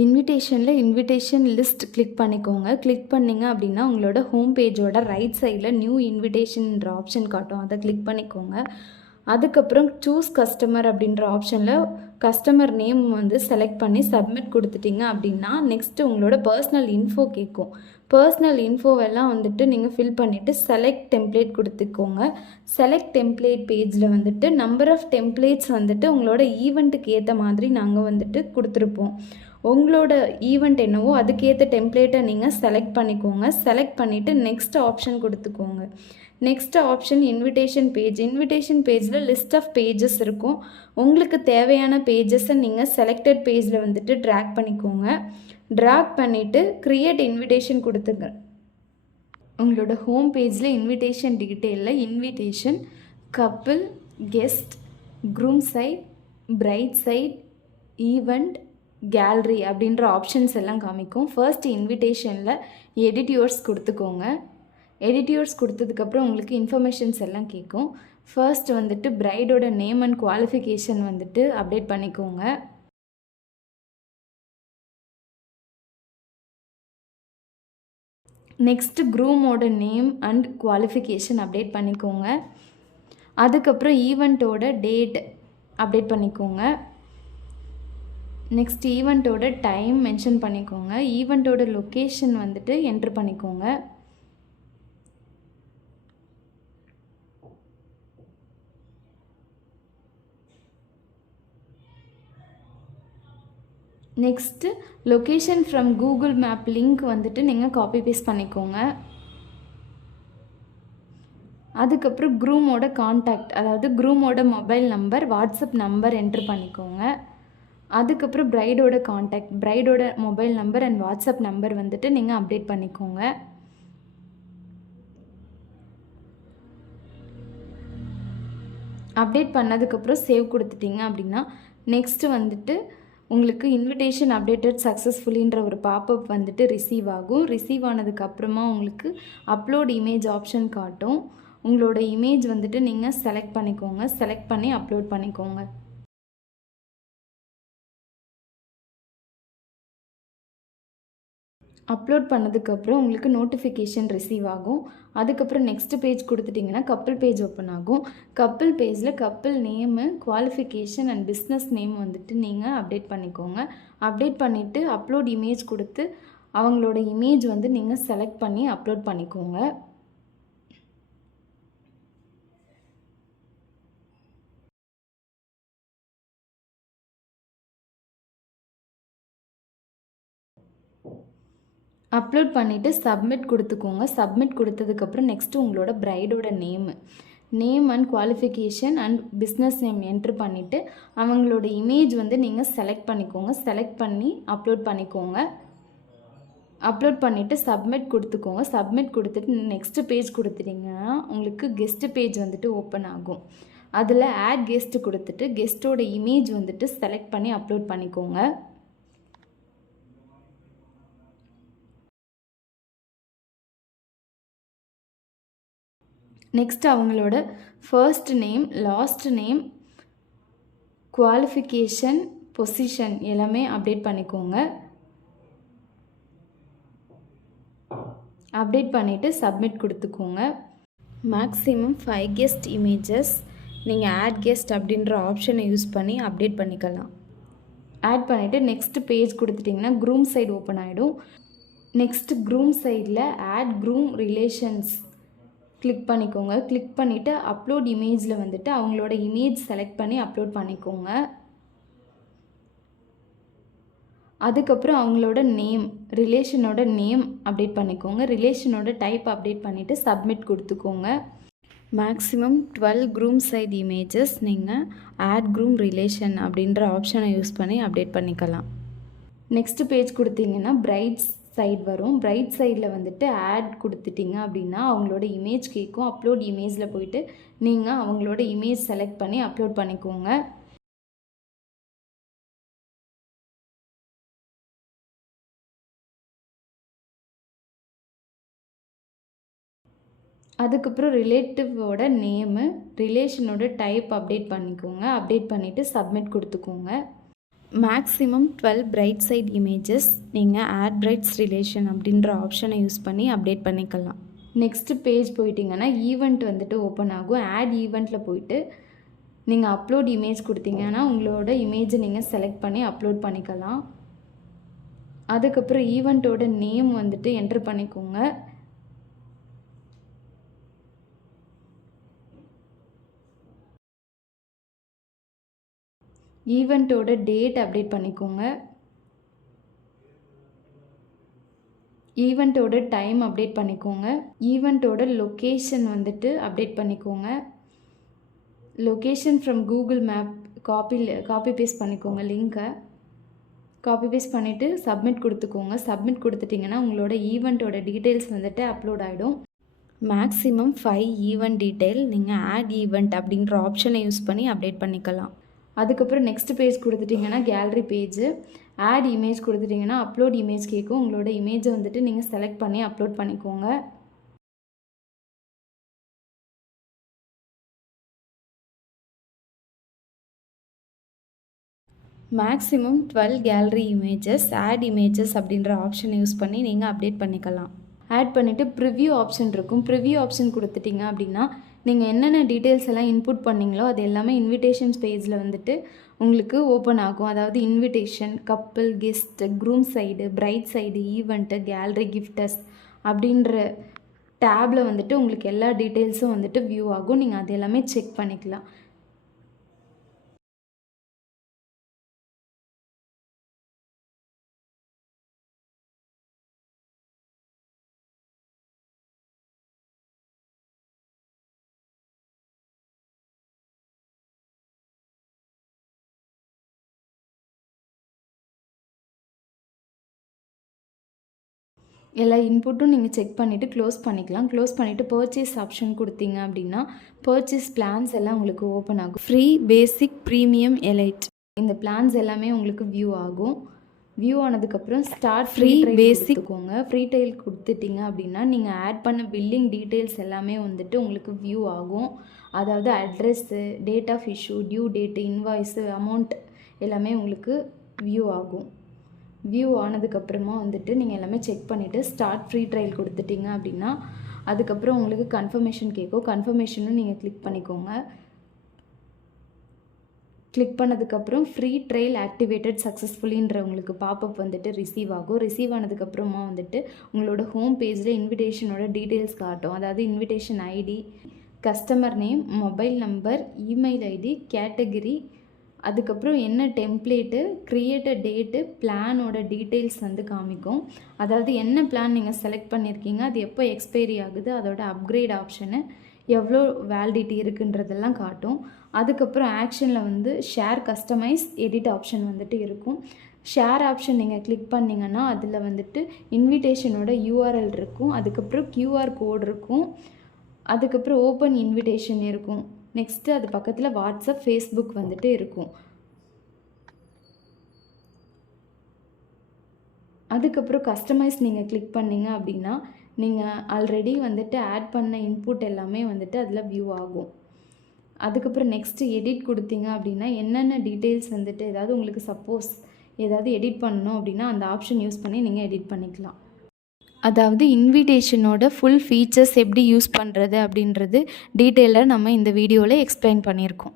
Invitation list click பண்ணிக்கோங்க. Click பண்ணிங்க அப்படின்னா உங்களோட ஹோம் பேஜோட ரைட் சைடில் நியூ இன்விடேஷன்ன்ற ஆப்ஷன் காட்டும். அதை கிளிக் பண்ணிக்கோங்க. அதுக்கப்புறம் சூஸ் கஸ்டமர் அப்படின்ற ஆப்ஷனில் கஸ்டமர் நேம் வந்து செலக்ட் பண்ணி சப்மிட் கொடுத்துட்டிங்க அப்படின்னா நெக்ஸ்ட்டு உங்களோட பர்சனல் இன்ஃபோ கேட்கும். பர்சனல் இன்ஃபோவெல்லாம் வந்துட்டு நீங்கள் ஃபில் பண்ணிவிட்டு செலக்ட் டெம்ப்ளேட் கொடுத்துக்கோங்க. செலக்ட் டெம்ப்ளேட் பேஜில் வந்துட்டு நம்பர் ஆஃப் டெம்ப்ளேட்ஸ் வந்துட்டு உங்களோட ஈவெண்ட்டுக்கு ஏற்ற மாதிரி நாங்கள் வந்துட்டு கொடுத்துருப்போம். உங்களோட ஈவெண்ட் என்னவோ அதுக்கேற்ற டெம்ப்ளேட்டை நீங்கள் செலக்ட் பண்ணிக்கோங்க. செலக்ட் பண்ணிவிட்டு நெக்ஸ்ட் ஆப்ஷன் கொடுத்துக்கோங்க. நெக்ஸ்ட் ஆப்ஷன் இன்விடேஷன் பேஜில் லிஸ்ட் ஆஃப் பேஜஸ் இருக்கும். உங்களுக்கு தேவையான பேஜஸை நீங்கள் செலக்டட் பேஜில் வந்துட்டு ட்ராக் பண்ணிக்கோங்க. ட்ராக் பண்ணிவிட்டு க்ரியேட் இன்விடேஷன் கொடுத்துங்க. உங்களோட ஹோம் பேஜில் இன்விடேஷன் டீட்டெயிலில் invitation, couple, guest, groom side, bride side, event, gallery அப்படின்ற ஆப்ஷன்ஸ் எல்லாம் காமிக்கும். ஃபர்ஸ்ட் இன்விடேஷனில் எடிட் யுவர்ஸ் கொடுத்துக்கோங்க. எடிட் யுவர்ஸ் கொடுத்ததுக்கப்புறம் உங்களுக்கு இன்ஃபர்மேஷன்ஸ் எல்லாம் கேட்கும். ஃபர்ஸ்ட் வந்துட்டு பிரைடோட நேம் அண்ட் குவாலிஃபிகேஷன் வந்துட்டு அப்டேட் பண்ணிக்கோங்க. நெக்ஸ்ட்டு க்ரூமோட நேம் அண்ட் குவாலிஃபிகேஷன் அப்டேட் பண்ணிக்கோங்க. அதுக்கப்புறம் ஈவெண்ட்டோட டேட் அப்டேட் பண்ணிக்கோங்க. நெக்ஸ்ட் ஈவெண்ட்டோட டைம் மென்ஷன் பண்ணிக்கோங்க. ஈவெண்ட்டோட லொக்கேஷன் வந்துட்டு என்ட்ரு பண்ணிக்கோங்க. Next location from Google map link வந்துட்டு நீங்கள் காப்பி பேஸ்ட் பண்ணிக்கோங்க. அதுக்கப்புறம் க்ரூமோட கான்டாக்ட், அதாவது க்ரூமோட mobile number, WhatsApp number entry பண்ணிக்கோங்க. அதுக்கப்புறம் பிரைடோட கான்டாக்ட், பிரைடோட mobile number and WhatsApp number வந்துட்டு நீங்கள் அப்டேட் பண்ணிக்கோங்க. அப்டேட் பண்ணதுக்கப்புறம் சேவ் கொடுத்துட்டிங்க அப்படின்னா நெக்ஸ்ட்டு வந்துட்டு உங்களுக்கு இன்விடேஷன் அப்டேட்டட் சக்ஸஸ்ஃபுல்லின்ற ஒரு பாப்அப் வந்துட்டு ரிசீவ் ஆகும். ரிசீவ் ஆனதுக்கப்புறமா உங்களுக்கு அப்லோட் இமேஜ் ஆப்ஷன் காட்டும். உங்களோட இமேஜ் வந்துட்டு நீங்கள் செலக்ட் பண்ணிக்கோங்க. செலக்ட் பண்ணி அப்லோட் பண்ணிக்கோங்க. அப்லோட் பண்ணதுக்கப்புறம் உங்களுக்கு நோட்டிஃபிகேஷன் ரிசீவ் ஆகும். அதுக்கப்புறம் நெக்ஸ்ட் பேஜ் கொடுத்துட்டிங்கன்னா கப்பிள் பேஜ் ஓப்பன் ஆகும். கப்பிள் பேஜில் couple name, qualification and business name வந்துட்டு நீங்கள் அப்டேட் பண்ணிக்கோங்க. அப்டேட் பண்ணிவிட்டு அப்லோட் இமேஜ் கொடுத்து அவங்களோட இமேஜ் வந்து நீங்கள் செலக்ட் பண்ணி அப்லோட் பண்ணிக்கோங்க. அப்லோட் பண்ணிவிட்டு சப்மிட் கொடுத்துக்கோங்க. சப்மிட் கொடுத்ததுக்கப்புறம் நெக்ஸ்ட்டு உங்களோட பிரைடோட name and qualification and business name enter பண்ணிவிட்டு அவங்களோட இமேஜ் வந்து நீங்கள் செலக்ட் பண்ணிக்கோங்க. செலக்ட் பண்ணி அப்லோட் பண்ணிக்கோங்க. அப்லோட் பண்ணிவிட்டு சப்மிட் கொடுத்துக்கோங்க. சப்மிட் கொடுத்துட்டு நெக்ஸ்ட்டு பேஜ் கொடுத்துட்டிங்கன்னா உங்களுக்கு கெஸ்ட்டு பேஜ் வந்துட்டு ஓப்பன் ஆகும். அதில் ஆட் கெஸ்ட்டு கொடுத்துட்டு கெஸ்ட்டோட இமேஜ் வந்துட்டு செலக்ட் பண்ணி அப்லோட் பண்ணிக்கோங்க. நெக்ஸ்ட் அவங்களோட first name, last name, qualification, position எல்லாமே அப்டேட் பண்ணிக்கோங்க. அப்டேட் பண்ணிவிட்டு சப்மிட் கொடுத்துக்கோங்க. மேக்ஸிமம் 5 கெஸ்ட் இமேஜஸ் நீங்கள் ஆட் கெஸ்ட் அப்படின்ற ஆப்ஷனை யூஸ் பண்ணி அப்டேட் பண்ணிக்கலாம். ஆட் பண்ணிவிட்டு நெக்ஸ்ட் பேஜ் கொடுத்துட்டிங்கன்னா க்ரூம் சைடு ஓப்பன் ஆகிடும். நெக்ஸ்ட் க்ரூம் சைடில் ஆட் க்ரூம் ரிலேஷன்ஸ் கிளிக் பண்ணிக்கோங்க. கிளிக் பண்ணிவிட்டு அப்லோட் இமேஜில் வந்துட்டு அவங்களோட இமேஜ் செலக்ட் பண்ணி அப்லோட் பண்ணிக்கோங்க. அதுக்கப்புறம் அவங்களோட நேம், ரிலேஷனோட நேம் அப்டேட் பண்ணிக்கோங்க. ரிலேஷனோட டைப் அப்டேட் பண்ணிவிட்டு சப்மிட் கொடுத்துக்கோங்க. மேக்ஸிமம் 12 க்ரூம் சைட் இமேஜஸ் நீங்கள் ஆட் க்ரூம் ரிலேஷன் அப்படின்ற ஆப்ஷனை யூஸ் பண்ணி அப்டேட் பண்ணிக்கலாம். நெக்ஸ்ட் பேஜ் கொடுத்தீங்கன்னா பிரைட்ஸ் சைட் வரும். பிரைட் சைடில் வந்துட்டு ஆட் கொடுத்துட்டிங்க அப்படின்னா அவங்களோட இமேஜ் கேட்கும். அப்லோட் இமேஜில் போயிட்டு நீங்கள் அவங்களோட இமேஜ் செலக்ட் பண்ணி அப்லோட் பண்ணிக்கோங்க. அதுக்கப்புறம் ரிலேட்டிவோட நேமு, ரிலேஷனோட டைப் அப்டேட் பண்ணிக்கோங்க. அப்டேட் பண்ணிவிட்டு சப்மிட் கொடுத்துக்கோங்க. மேக்ஸிமம் 12 பிரைட் சைட் இமேஜஸ் நீங்கள் ஆட் பிரைட்ஸ் ரிலேஷன் அப்படின்ற ஆப்ஷனை யூஸ் பண்ணி அப்டேட் பண்ணிக்கலாம். நெக்ஸ்ட்டு பேஜ் போயிட்டிங்கன்னா ஈவெண்ட் வந்துட்டு ஓப்பன் ஆகும். ஆட் ஈவெண்ட்டில் போயிட்டு நீங்கள் அப்லோட் இமேஜ் கொடுத்தீங்கன்னா உங்களோட இமேஜை நீங்கள் செலக்ட் பண்ணி அப்லோட் பண்ணிக்கலாம். அதுக்கப்புறம் ஈவெண்ட்டோட நேம் வந்துட்டு என்ட்ரு பண்ணிக்கோங்க. ஈவெண்ட்டோட டேட் அப்டேட் பண்ணிக்கோங்க. ஈவெண்ட்டோட டைம் அப்டேட் பண்ணிக்கோங்க. ஈவெண்ட்டோட லொக்கேஷன் வந்துட்டு அப்டேட் பண்ணிக்கோங்க. Location from Google map copy paste பண்ணிக்கோங்க. லிங்க்கை காப்பி பேஸ்ட் பண்ணிவிட்டு சப்மிட் கொடுத்துக்கோங்க. சப்மிட் கொடுத்துட்டிங்கன்னா உங்களோட ஈவெண்ட்டோட டீட்டெயில்ஸ் வந்துட்டு அப்லோட் ஆகிடும். மேக்ஸிமம் 5 ஈவெண்ட் டீட்டெயில் நீங்கள் ஆட் ஈவெண்ட் அப்படின்ற ஆப்ஷனை யூஸ் பண்ணி அப்டேட் பண்ணிக்கலாம். அதுக்கப்புறம் நெக்ஸ்ட் பேஜ் கொடுத்துட்டிங்கன்னா கேலரி பேஜு. ஆட் இமேஜ் கொடுத்துட்டிங்கன்னா அப்லோட் இமேஜ் கேட்கும். உங்களோட இமேஜை வந்துட்டு நீங்கள் செலக்ட் பண்ணி அப்லோட் பண்ணிக்கோங்க. Maximum 12 gallery images add images அப்படின்ற ஆப்ஷனை யூஸ் பண்ணி நீங்கள் அப்டேட் பண்ணிக்கலாம். ஆட் பண்ணிவிட்டு ப்ரிவ்யூ ஆப்ஷன் இருக்கும். ப்ரிவ்யூ ஆப்ஷன் கொடுத்துட்டிங்க அப்படின்னா நீங்கள் என்னென்ன டீட்டெயில்ஸ் எல்லாம் இன்புட் பண்ணிங்களோ அது எல்லாமே இன்விடேஷன்ஸ் பேஜில் வந்துட்டு உங்களுக்கு ஓப்பன் ஆகும். அதாவது invitation, couple, guest, groom side, bride side, event, gallery, gifters அப்படின்ற டேப்பில் வந்துட்டு உங்களுக்கு எல்லா டீட்டெயில்ஸும் வந்துட்டு வியூ ஆகும். நீங்கள் அது எல்லாமே செக் பண்ணிக்கலாம். எல்லா இன்புட்டும் நீங்கள் செக் பண்ணிவிட்டு க்ளோஸ் பண்ணிக்கலாம். க்ளோஸ் பண்ணிவிட்டு பர்ச்சேஸ் ஆப்ஷன் கொடுத்தீங்க அப்படின்னா பர்ச்சேஸ் பிளான்ஸ் எல்லாம் உங்களுக்கு ஓப்பன் ஆகும். ஃப்ரீ, பேசிக், ப்ரீமியம், எலைட் இந்த பிளான்ஸ் எல்லாமே உங்களுக்கு வியூ ஆகும். வியூ ஆனதுக்கப்புறம் ஸ்டார்ட் ஃப்ரீ பேசிக்கோங்க. ஃப்ரீ டைல் கொடுத்துட்டிங்க அப்படின்னா நீங்கள் ஆட் பண்ண பில்லிங் டீட்டெயில்ஸ் எல்லாமே வந்துட்டு உங்களுக்கு வியூ ஆகும். அதாவது address, date of issue, due date, invoice, amount எல்லாமே உங்களுக்கு வியூ ஆகும். வியூ ஆனதுக்கப்புறமா வந்துட்டு நீங்கள் எல்லாமே செக் பண்ணிவிட்டு ஸ்டார்ட் ஃப்ரீ ட்ரையல் கொடுத்துட்டிங்க அப்படின்னா அதுக்கப்புறம் உங்களுக்கு கன்ஃபர்மேஷன் கேட்கும். கன்ஃபர்மேஷனும் நீங்கள் கிளிக் பண்ணிக்கோங்க. கிளிக் பண்ணதுக்கப்புறம் ஃப்ரீ ட்ரையல் ஆக்டிவேட்டட் சக்ஸஸ்ஃபுல்லின்ற உங்களுக்கு பாப்பப் வந்துட்டு ரிசீவ் ஆகும். ரிசீவ் ஆனதுக்கப்புறமா வந்துட்டு உங்களோட ஹோம் பேஜில் இன்விடேஷனோட டீட்டெயில்ஸ் காட்டும். அதாவது invitation ID, customer name, mobile number, email ID, category, அதுக்கப்புறம் என்ன டெம்ப்ளேட்டு, கிரியேட் டேட்டு, பிளானோட டீட்டெயில்ஸ் வந்து காமிக்கும். அதாவது என்ன பிளான் நீங்கள் செலக்ட் பண்ணியிருக்கீங்க, அது எப்போ எக்ஸ்பைரி ஆகுது, அதோட அப்கிரேட் ஆப்ஷனு, எவ்வளோ வேலிடிட்டி இருக்குன்றதெல்லாம் காட்டும். அதுக்கப்புறம் ஆக்ஷனில் வந்து ஷேர், கஸ்டமைஸ், எடிட் ஆப்ஷன் வந்துட்டு இருக்கும். ஷேர் ஆப்ஷன் நீங்கள் கிளிக் பண்ணிங்கன்னா அதில் வந்துட்டு இன்விடேஷனோட யூஆர்எல் இருக்கும். அதுக்கப்புறம் QR கோட் இருக்கும். அதுக்கப்புறம் ஓப்பன் இன்விடேஷன் இருக்கும். நெக்ஸ்ட்டு அது பக்கத்தில் வாட்ஸ்அப், ஃபேஸ்புக் வந்துட்டு இருக்கும். அதுக்கப்புறம் கஸ்டமைஸ் நீங்கள் கிளிக் பண்ணிங்க அப்படின்னா நீங்கள் ஆல்ரெடி வந்துட்டு ஆட் பண்ண இன்புட் எல்லாமே வந்துட்டு அதில் வியூ ஆகும். அதுக்கப்புறம் நெக்ஸ்ட்டு எடிட் கொடுத்தீங்க அப்படின்னா என்னென்ன டீட்டெயில்ஸ் வந்துட்டு ஏதாவது உங்களுக்கு சப்போஸ் ஏதாவது எடிட் பண்ணணும் அப்படின்னா அந்த ஆப்ஷன் யூஸ் பண்ணி நீங்கள் எடிட் பண்ணிக்கலாம். அதாவது இன்விடேஷனோட ஃபுல் ஃபீச்சர்ஸ் எப்படி யூஸ் பண்ணுறது அப்படின்றது டீட்டெயிலாக நம்ம இந்த வீடியோவில் எக்ஸ்பிளைன் பண்ணியிருக்கோம்.